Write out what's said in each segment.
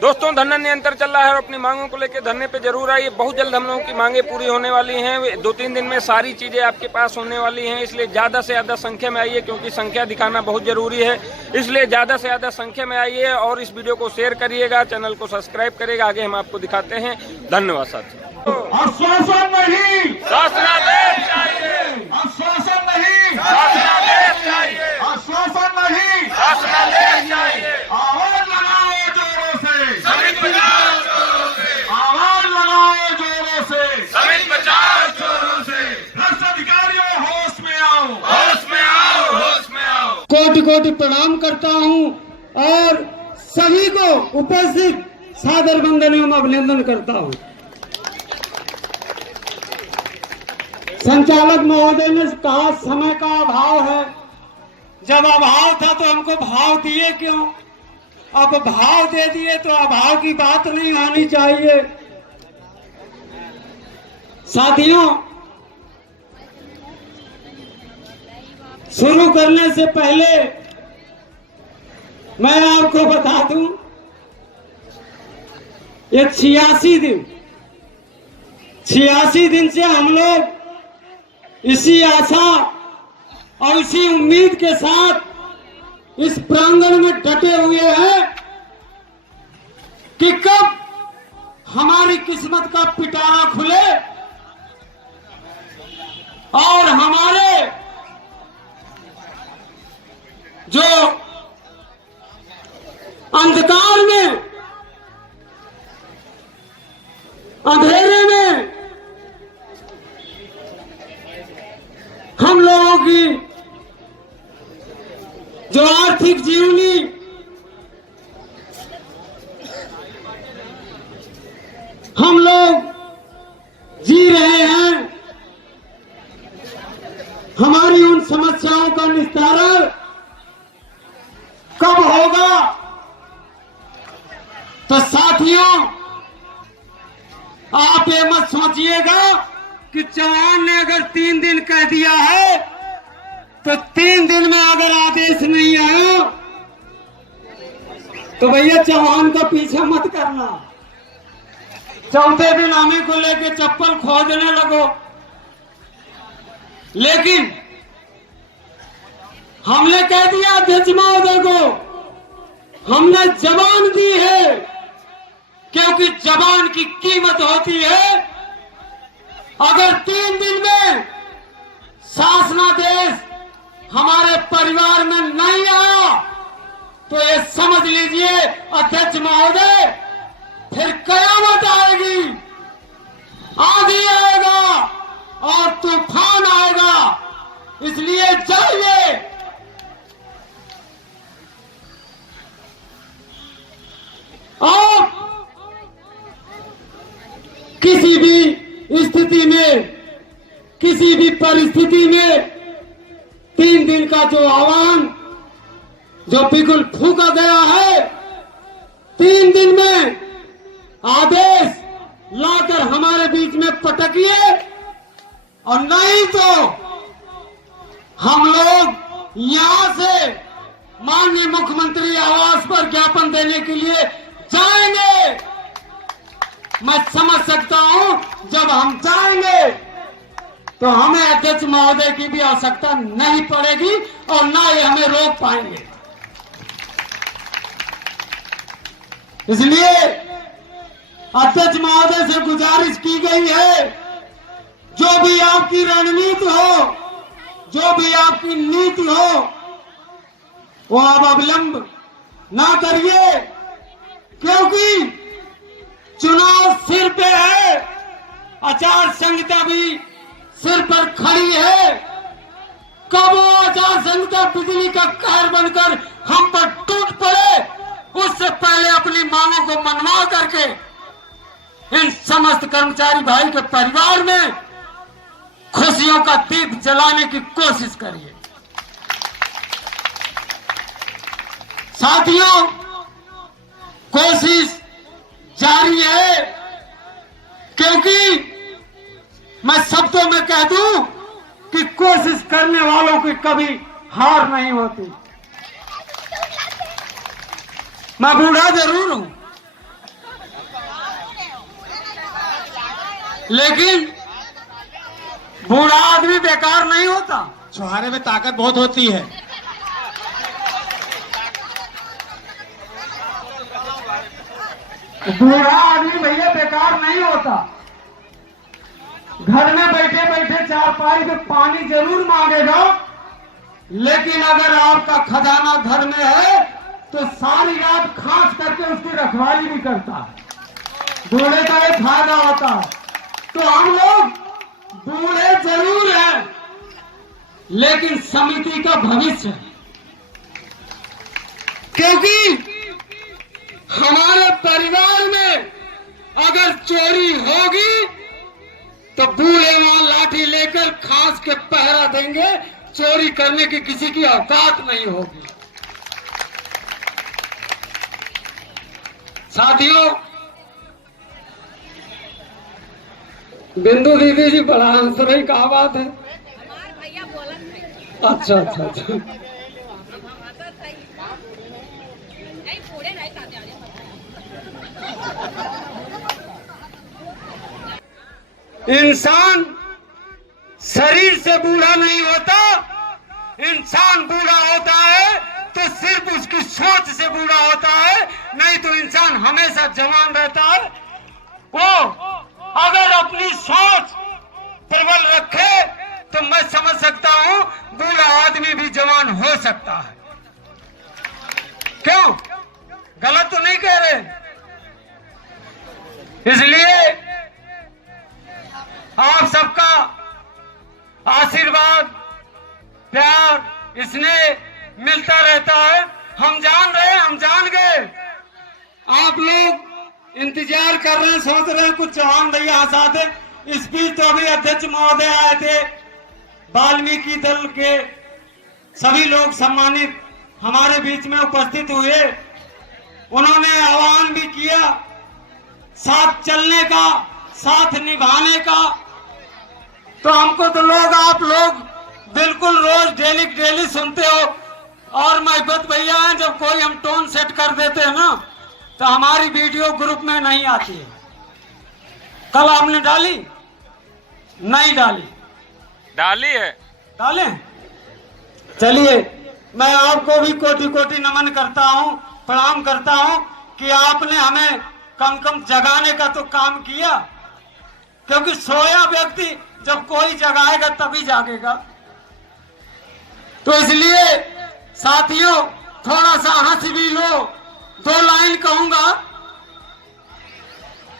दोस्तों धरना निरंतर चल रहा है और अपनी मांगों को लेकर धरने पे जरूर आइए। बहुत जल्द हम लोगों की मांगे पूरी होने वाली हैं। 2-3 दिन में सारी चीजें आपके पास होने वाली हैं, इसलिए ज्यादा से ज्यादा संख्या में आइए, क्योंकि संख्या दिखाना बहुत जरूरी है। इसलिए ज्यादा से ज्यादा संख्या में आइए और इस वीडियो को शेयर करिएगा, चैनल को सब्सक्राइब करिएगा। आगे हम आपको दिखाते हैं। धन्यवाद साथियों। आश्वासन नहीं, शासनादेश चाहिए, आश्वासन नहीं, शासनादेश चाहिए, आश्वासन नहीं, शासनादेश चाहिए। आवाज लगाओ जोरों से, समित बचाओ चोरों से, आवाज लगाओ जोरों से, समित बचाओ चोरों से। भ्रष्ट अधिकारियों होश में आओ, होश में आओ, होश में आओ। कोटि कोटि प्रणाम करता हूं और सभी को उपस्थित सादर वंदन एवं अभिनंदन करता हूं। संचालक महोदय ने कहा समय का अभाव है। जब अभाव था तो हमको भाव दिए क्यों? अब भाव दे दिए तो अभाव की बात नहीं होनी चाहिए। साथियों, शुरू करने से पहले मैं आपको बता दूं, ये 86 दिन से हम लोग इसी आशा और इसी उम्मीद के साथ इस प्रांगण में डटे हुए हैं कि कब हमारी किस्मत का पिटारा खुले और हमारे जो अंधकार में, अंधेरे में हम लोगों की जो आर्थिक जीवनी हम लोग जी रहे हैं, हमारी उन समस्याओं का निस्तारण कब होगा? तो साथियों, आप ये मत सोचिएगा कि चौहान ने अगर 3 दिन कह दिया है तो 3 दिन में अगर आदेश नहीं आया तो भैया चौहान का पीछा मत करना। चौथे दिन हमें को लेके चप्पल खोदने लगो। लेकिन हमने कह दिया अध्यक्ष महोदय को, हमने जबान दी है, क्योंकि जबान की कीमत होती है। अगर 3 दिन में शासनादेश हमारे परिवार में नहीं आया तो ये समझ लीजिए अध्यक्ष महोदय, फिर कयामत आएगी, आंधी आएगा और तूफान आएगा। इसलिए जाइए, आप किसी भी स्थिति में, किसी भी परिस्थिति में 3 दिन का जो आह्वान, जो बिगुल फूंका गया है, 3 दिन में आदेश लाकर हमारे बीच में पटकिए, और नहीं तो हम लोग यहां से माननीय मुख्यमंत्री आवास पर ज्ञापन देने के लिए जाएंगे। मैं समझ सकता हूं जब हम जाएंगे तो हमें अध्यक्ष महोदय की भी आवश्यकता नहीं पड़ेगी और ना ही हमें रोक पाएंगे। इसलिए अध्यक्ष महोदय से गुजारिश की गई है, जो भी आपकी रणनीति हो, जो भी आपकी नीति हो, वो आप अविलंब ना करिए, क्योंकि चुनाव सिर पे है, आचार संहिता भी सिर पर खड़ी है। कब वो आचार संहिता बिजली का कहर बनकर हम पर टूट पड़े, उससे पहले अपनी मांगों को मनवा करके इन समस्त कर्मचारी भाई के परिवार में खुशियों का दीप जलाने की कोशिश करिए। साथियों, कोशिश जारी है, क्योंकि मैं शब्दों में कह दूं कि कोशिश करने वालों की कभी हार नहीं होती। मैं बूढ़ा जरूर हूं, लेकिन बूढ़ा आदमी बेकार नहीं होता। छुहारे में ताकत बहुत होती है। बूढ़ा आदमी भैया बेकार नहीं होता। घर में बैठे बैठे चारपाई पे पानी जरूर मांगेगा, लेकिन अगर आपका खजाना घर में है तो सारी रात खास करके उसकी रखवाली भी करता है। बूढ़े का एक फायदा होता है। तो हम लोग बूढ़े जरूर हैं, लेकिन समिति का भविष्य है। क्योंकि हमारे परिवार में अगर चोरी होगी तो बूढ़े वहां लाठी लेकर खास के पहरा देंगे, चोरी करने की किसी की औकात नहीं होगी। साथियों, बिंदु दीदी जी बड़ा हंस रही, क्या बात है? अच्छा अच्छा अच्छा। इंसान शरीर से बूढ़ा नहीं होता, इंसान बूढ़ा होता है तो सिर्फ उसकी सोच से बूढ़ा होता है, नहीं तो इंसान हमेशा जवान रहता है। वो अगर अपनी सोच प्रबल रखे तो मैं समझ सकता हूं बूढ़ा आदमी भी जवान हो सकता है। क्यों? गलत तो नहीं कह रहे। इसलिए आप सबका आशीर्वाद, प्यार, स्नेह मिलता रहता है। हम जान रहे हैं, हम जान गए। आप लोग इंतजार कर रहे हैं, सोच रहे हैं कुछ चौहान भैया हंसा दे। स्पीच तो अभी अध्यक्ष महोदय आए थे, वाल्मीकि दल के सभी लोग सम्मानित हमारे बीच में उपस्थित हुए। उन्होंने आह्वान भी किया साथ चलने का, साथ निभाने का। तो हमको तो लोग, आप लोग बिल्कुल रोज डेली सुनते हो। और महबूब भैया हैं, जब कोई हम टोन सेट कर देते हैं ना तो हमारी वीडियो ग्रुप में नहीं आती है। कल आपने डाली? नहीं डाली? डाली है। डालें? चलिए, मैं आपको भी कोटि कोटि नमन करता हूं, प्रणाम करता हूं कि आपने हमें कम कम जगाने का तो काम किया। क्योंकि सोया व्यक्ति जब कोई जगाएगा तभी जागेगा। तो इसलिए साथियों, थोड़ा सा हंस भी लो। 2 लाइन कहूंगा।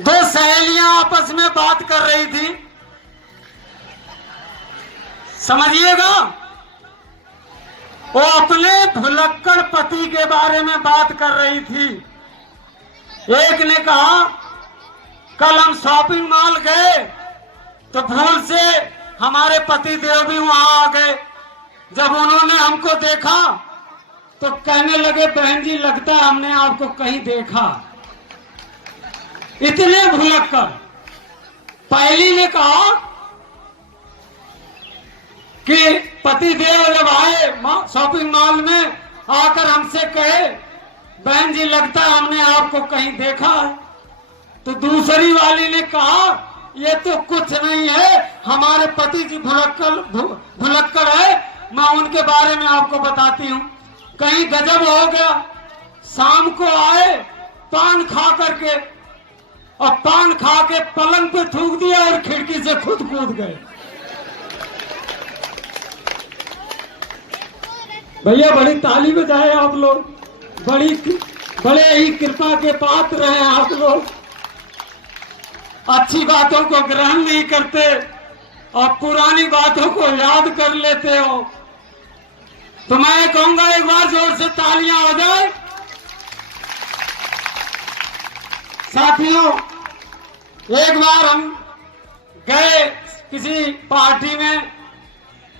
2 सहेलियां आपस में बात कर रही थी, समझिएगा। वो अपने भुलक्कड़ पति के बारे में बात कर रही थी। एक ने कहा, कल हम शॉपिंग मॉल गए तो भूल से हमारे पति देव भी वहां आ गए। जब उन्होंने हमको देखा तो कहने लगे, बहन जी लगता है हमने आपको कहीं देखा। इतने भुलक्कड़। पहली ने कहा कि पति देव जब आए शॉपिंग मॉल में, आकर हमसे कहे, बहन जी लगता है हमने आपको कहीं देखा है। तो दूसरी वाली ने कहा, ये तो कुछ नहीं है, हमारे पति जी भुलक्कड़ है, मैं उनके बारे में आपको बताती हूँ। कहीं गजब हो गया। शाम को आए पान खा करके, और पान खा के पलंग पे थूक दिया और खिड़की से खुद कूद गए। भैया बड़ी ताली बजाए आप लोग, बड़े ही कृपा के पात्र हैं आप लोग। अच्छी बातों को ग्रहण नहीं करते और पुरानी बातों को याद कर लेते हो। तो मैं कहूंगा एक बार जोर से तालियां हो जाए। साथियों, एक बार हम गए किसी पार्टी में,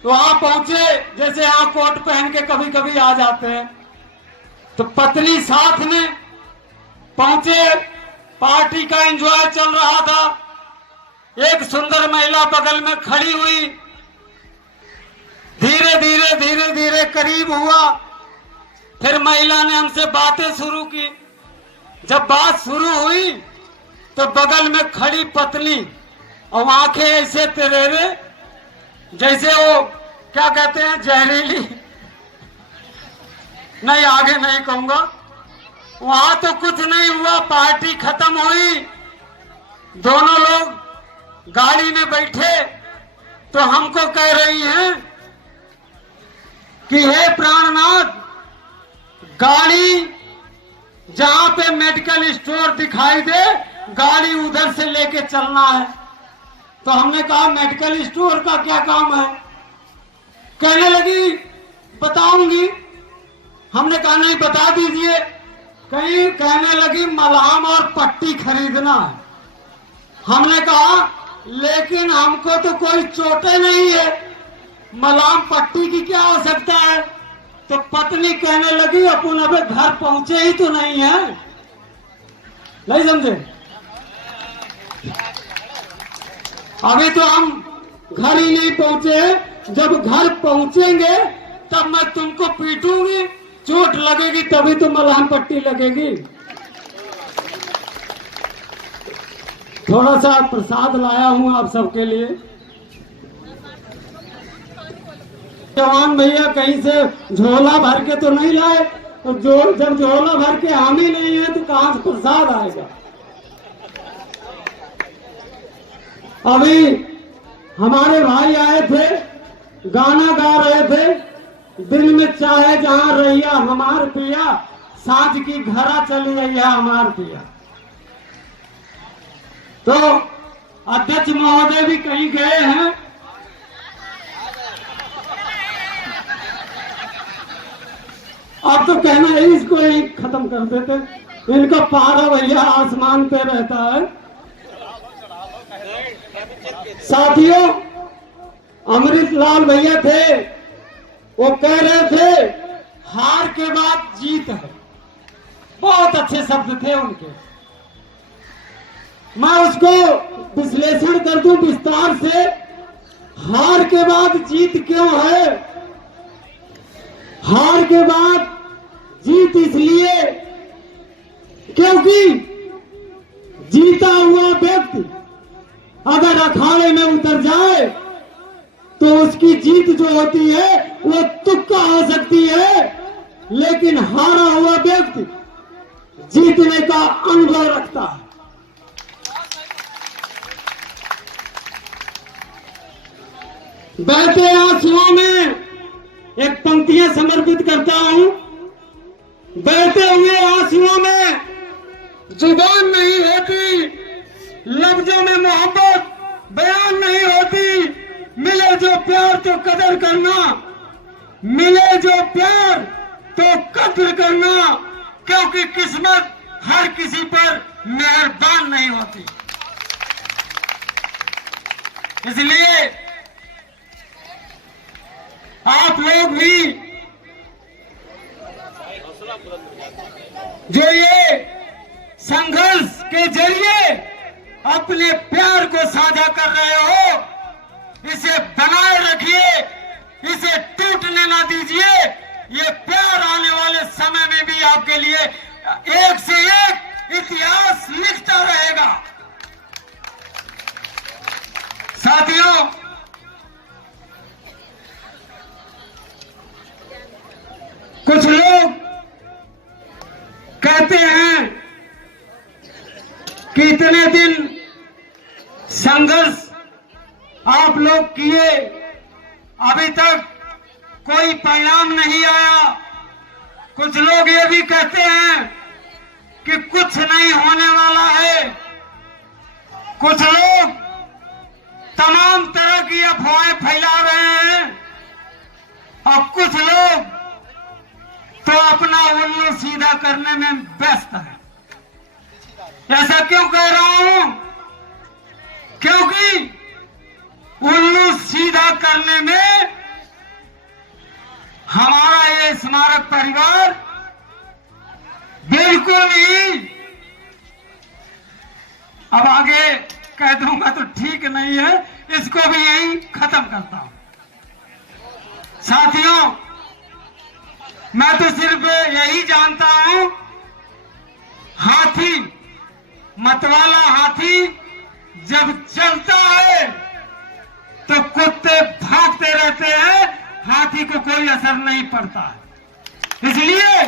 तो वहां पहुंचे, जैसे यहाँ कोट पहन के कभी कभी आ जाते हैं, तो पत्नी साथ में पहुंचे। पार्टी का एंजॉय चल रहा था। एक सुंदर महिला बगल में खड़ी हुई। धीरे धीरे करीब हुआ। फिर महिला ने हमसे बातें शुरू की। जब बात शुरू हुई तो बगल में खड़ी पत्नी और आंखें ऐसे तेरे जैसे वो क्या कहते हैं जहरीली, नहीं आगे नहीं कहूंगा। वहां तो कुछ नहीं हुआ, पार्टी खत्म हुई, दोनों लोग गाड़ी में बैठे तो हमको कह रही हैं कि हे प्राणनाथ, गाड़ी जहां पे मेडिकल स्टोर दिखाई दे गाड़ी उधर से लेके चलना है। तो हमने कहा मेडिकल स्टोर का क्या काम है? कहने लगी बताऊंगी। हमने कहा नहीं बता दीजिए। कहीं कहने लगी मलहम और पट्टी खरीदना है। हमने कहा लेकिन हमको तो कोई चोटें नहीं है, मलहम पट्टी की क्या आवश्यकता है? तो पत्नी कहने लगी अपन अबे घर पहुंचे ही तो नहीं है। नहीं समझे? अभी तो हम घर ही नहीं पहुंचे, जब घर पहुंचेंगे तब मैं तुमको पीटूंगी, चोट लगेगी तभी तो मलहम पट्टी लगेगी। थोड़ा सा प्रसाद लाया हूं आप सबके लिए। जवान भैया कहीं से झोला भर के तो नहीं लाए, तो जब झोला भर के हम ही नहीं है तो कहां से प्रसाद आएगा? अभी हमारे भाई आए थे, गाना गा रहे थे, दिल में चाहे जहां रहिया हमार पिया, सांझ की घरा चली रहिया हमार पिया। तो अध्यक्ष महोदय भी कहीं गए हैं। अब तो कहना है इसको ही खत्म कर देते, इनका पारा भैया आसमान पे रहता है। साथियों, अमृत लाल भैया थे, वो कह रहे थे हार के बाद जीत है। बहुत अच्छे शब्द थे उनके। मैं उसको विश्लेषण कर दूं विस्तार से। हार के बाद जीत क्यों है? हार के बाद जीत इसलिए क्योंकि जीता हुआ व्यक्ति अगर अखाड़े में उतर जाए तो उसकी जीत जो होती है वो तुक्का हो सकती है, लेकिन हारा हुआ व्यक्ति जीतने का अनुभव रखता है। बहते आंसुओं में एक पंक्तियां समर्पित करता हूं। बहते हुए आंसुओं में जुबान नहीं होती, लफ्जों में मोहब्बत बयान नहीं होती। मिले जो प्यार तो कदर करना, मिले जो प्यार तो कद्र करना, क्योंकि किस्मत हर किसी पर मेहरबान नहीं होती। इसलिए आप लोग भी जो ये संघर्ष के जरिए अपने प्यार को साझा कर रहे हो, इसे बनाए रखिए, इसे टूटने ना दीजिए। ये प्यार आने वाले समय में भी आपके लिए एक से एक इतिहास लिखता रहेगा। साथियों, कुछ लोग कहते हैं कि इतने दिन संघर्ष आप लोग किए, अभी तक कोई परिणाम नहीं आया। कुछ लोग ये भी कहते हैं कि कुछ नहीं होने वाला है। कुछ लोग तमाम तरह की अफवाहें फैला रहे हैं और कुछ लोग तो अपना उल्लू सीधा करने में व्यस्त है। ऐसा क्यों कह रहा हूं? क्योंकि उल्लू सीधा करने में हमारा ये स्मारक परिवार बिल्कुल ही, अब आगे कह दूंगा तो ठीक नहीं है, इसको भी यही खत्म करता हूं। साथियों, मैं तो सिर्फ यही जानता हूं, हाथी, मतवाला हाथी जब चलता है तो कुत्ते भागते रहते हैं, हाथी को कोई असर नहीं पड़ता है। इसलिए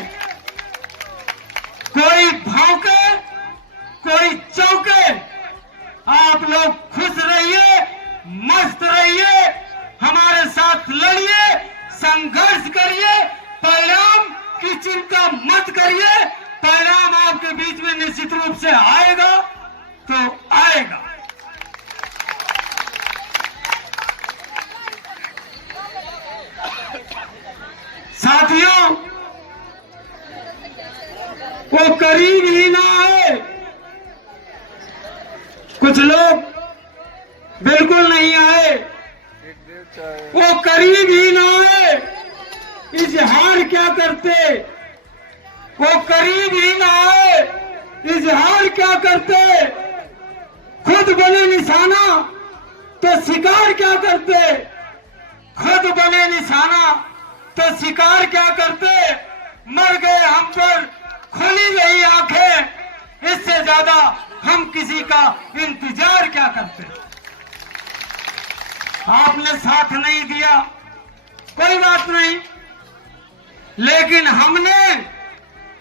कोई भौंके कोई चौंके, आप लोग खुश रहिए, मस्त रहिए, हमारे साथ लड़िए, संघर्ष करिए, परिणाम की चिंता मत करिए। परिणाम आपके बीच में निश्चित रूप से आएगा तो आएगा। साथियों, वो करीब ही ना आए। कुछ लोग बिल्कुल नहीं आए, वो करीब ही ना आए। इजहार क्या करते, वो करीब ही ना आए, इजहार क्या करते। खुद बने निशाना तो शिकार क्या करते, खुद बने निशाना तो शिकार क्या करते। मर गए हम पर खुली रही आंखें, इससे ज्यादा हम किसी का इंतजार क्या करते। आपने साथ नहीं दिया, कोई बात नहीं, लेकिन हमने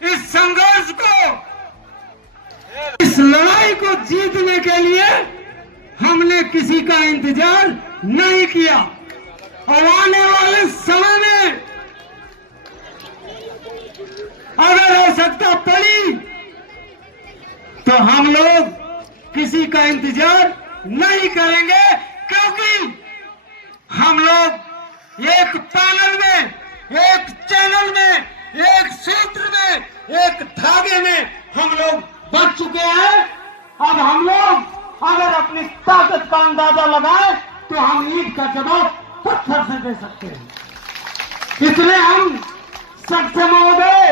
इस संघर्ष को, इस लड़ाई को जीतने के लिए हमने किसी का इंतजार नहीं किया। और आने वाले समय में अगर आवश्यकता पड़ी तो हम लोग किसी का इंतजार नहीं करेंगे, क्योंकि हम लोग एक पैनल में, एक चैनल में, एक सूत्र में, एक धागे में हम लोग बच चुके हैं। अब हम लोग अगर अपनी ताकत का अंदाजा लगाए तो हम ईंट का जवाब पत्थर से दे सकते हैं। इतने हम सक्षम हो गए,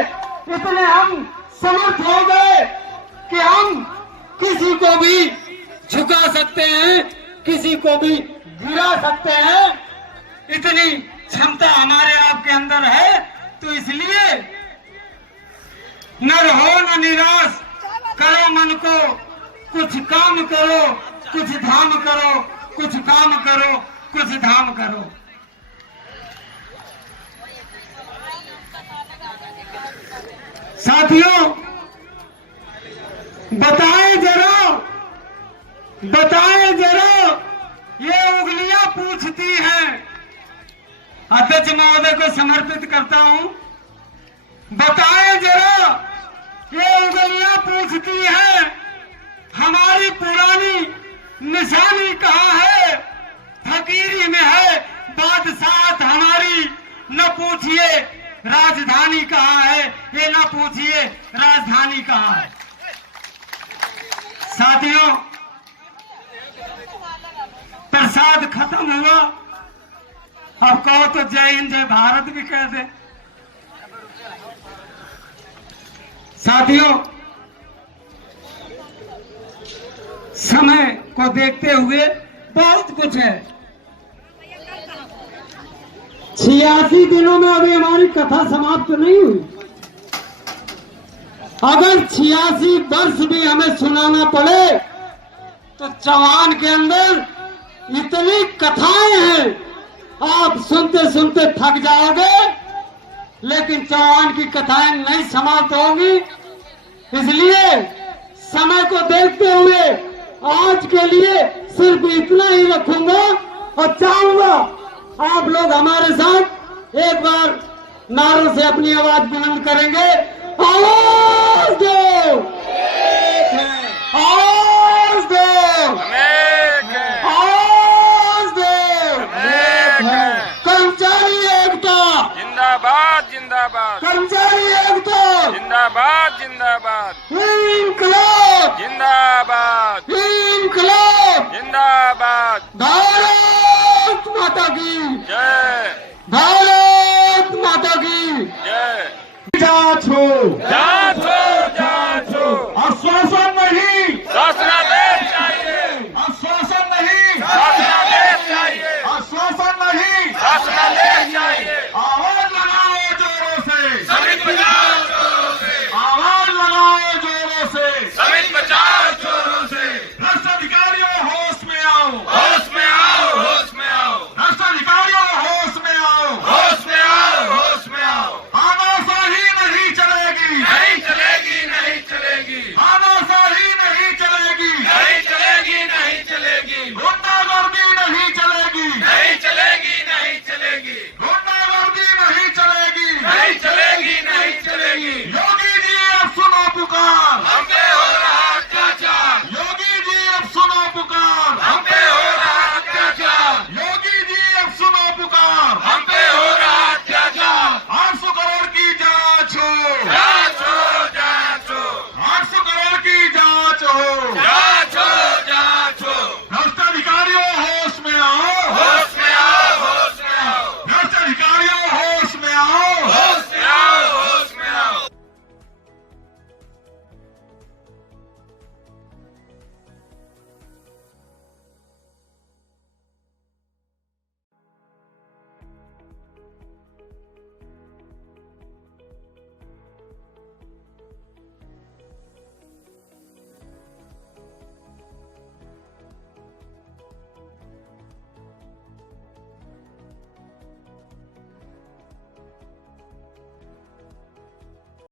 इतने हम समर्थ हो गए कि हम किसी को भी झुका सकते हैं, किसी को भी गिरा सकते हैं। इतनी क्षमता हमारे आपके अंदर है। तो इसलिए न रहो न निराश, करो मन को, कुछ काम करो, कुछ धाम करो, कुछ काम करो, कुछ धाम करो। साथियों, बताएं जरा, ये उंगलियां पूछती हैं। अध्यक्ष महोदय को समर्पित करता हूं। बताएं जरा, ये उंगलियां पूछती हैं, हमारी पुरानी निशानी कहाँ है। फकीरी में है बादशाहत हमारी, न पूछिए राजधानी कहाँ है, ये न पूछिए राजधानी कहाँ है। साथियों, प्रसाद खत्म हुआ, अब कहो तो जय हिंद जय भारत भी कह दे। साथियों, समय को देखते हुए बहुत कुछ है। 86 दिनों में अभी हमारी कथा समाप्त नहीं हुई। अगर 86 वर्ष भी हमें सुनाना पड़े तो चौहान के अंदर इतनी कथाएं हैं, आप सुनते सुनते थक जाओगे, लेकिन चौहान की कथाएं नहीं समाप्त होंगी। इसलिए समय को देखते हुए आज के लिए सिर्फ इतना ही रखूंगा और चाहूंगा आप लोग हमारे साथ एक बार नारों से अपनी आवाज बुलंद करेंगे। आवाज दो, आवाज दो, आवाज दो। कर्मचारी एकता जिंदाबाद, जिंदाबाद, कर्मचारी एकता जिंदाबाद, जिंदाबाद, इंकलाब जिंदाबाद, इंकलाब जिंदाबाद, भारत